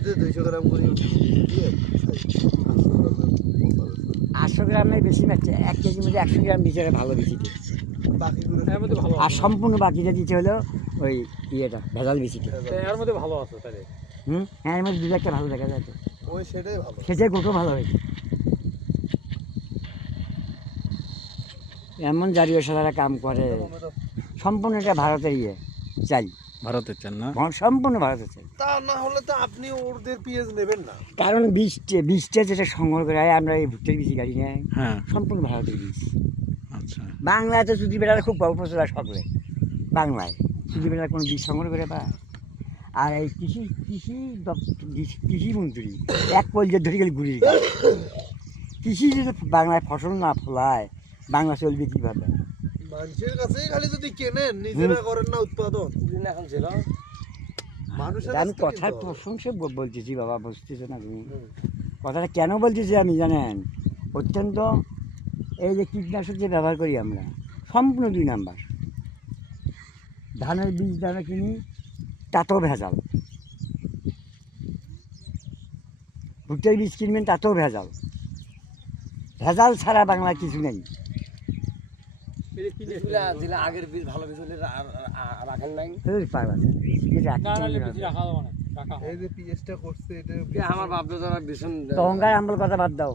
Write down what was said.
মধ্যে 200 গ্রাম করে দিয়ে 800 গ্রামের বেশি মারছে, 1 কেজির মধ্যে 100 গ্রাম দিতে হলে ভালো বেশি দিয়ে। বাকিগুলো এর মধ্যে ভালো আর সম্পূর্ণ বাকিটা দিতে হলো ওই ইয়েটা ভেজাল বেশিটা। এর মধ্যে ভালো আছে তাহলে। হ্যাঁ, এর মধ্যে 2 একটা ভালো দেখা যায় তো, ওই সেটাই ভালো। সেটাই গোটো ভালো হয়েছে। এমন জাতীয় সালারা কাম করে, সম্পূর্ণ এটা ভারতের ইয়ে চাই, ভারতের চাল না? সম্পূর্ণ ভারতের চাই। তা না হলে তো আপনি ওদের পেঁয়াজ নেবেন না। কারণ বীজটা যেটা সংগ্রহ করে হয়, আমরা এই ভুট্টার বীজ গাড়ি নেই, হ্যাঁ, সম্পূর্ণ ভারতের বীজ। আচ্ছা। বাংলায় তো চুদি বেড়ার খুব গল্প চলা সকলে, বাংলায় চুদি বেড়ার কোনো বীজ সংগ্রহ করে পায়। আর এই কৃষি মন্ত্রী এক পর্যায়ে ধরে গেলে ঘুরিয়ে গেল। কৃষি যদি বাংলায় ফসল না ফলায়, বাংলা চলবে কীভাবে? মানুষের কাছেই খালি যদি কেনেন, নিজেরা করেন না উৎপাদন। এখন ছিল মানুষের আমি কাছ থেকে কথার কিনতে হবে। প্রশংসা বলতেছি বাবা, বুঝতেছো না তুমি? কথাটা কেন বলতেছি আমি জানেন? অত্যন্ত এই যে কীটনাশক যে ব্যবহার করি আমরা, সম্পূর্ণ 2 নাম্বার। ধানের বীজ দানা কিনি, তাতেও ভেজাল। ভুট্টার বীজ কিনবেন, তাতেও ভেজাল। ভেজাল ছাড়া বাংলায় কিছু নেই। আগের বীজ ভালো বীজ হলে রাখেন নাই। পারবা না, বেশি রাখা যাবে না, রাখা এই যে পেঁয়াজটা করছে এটা আমার বাপ দাদারা ভীষণ তো অহংকার আমল কথা বাদ দাও।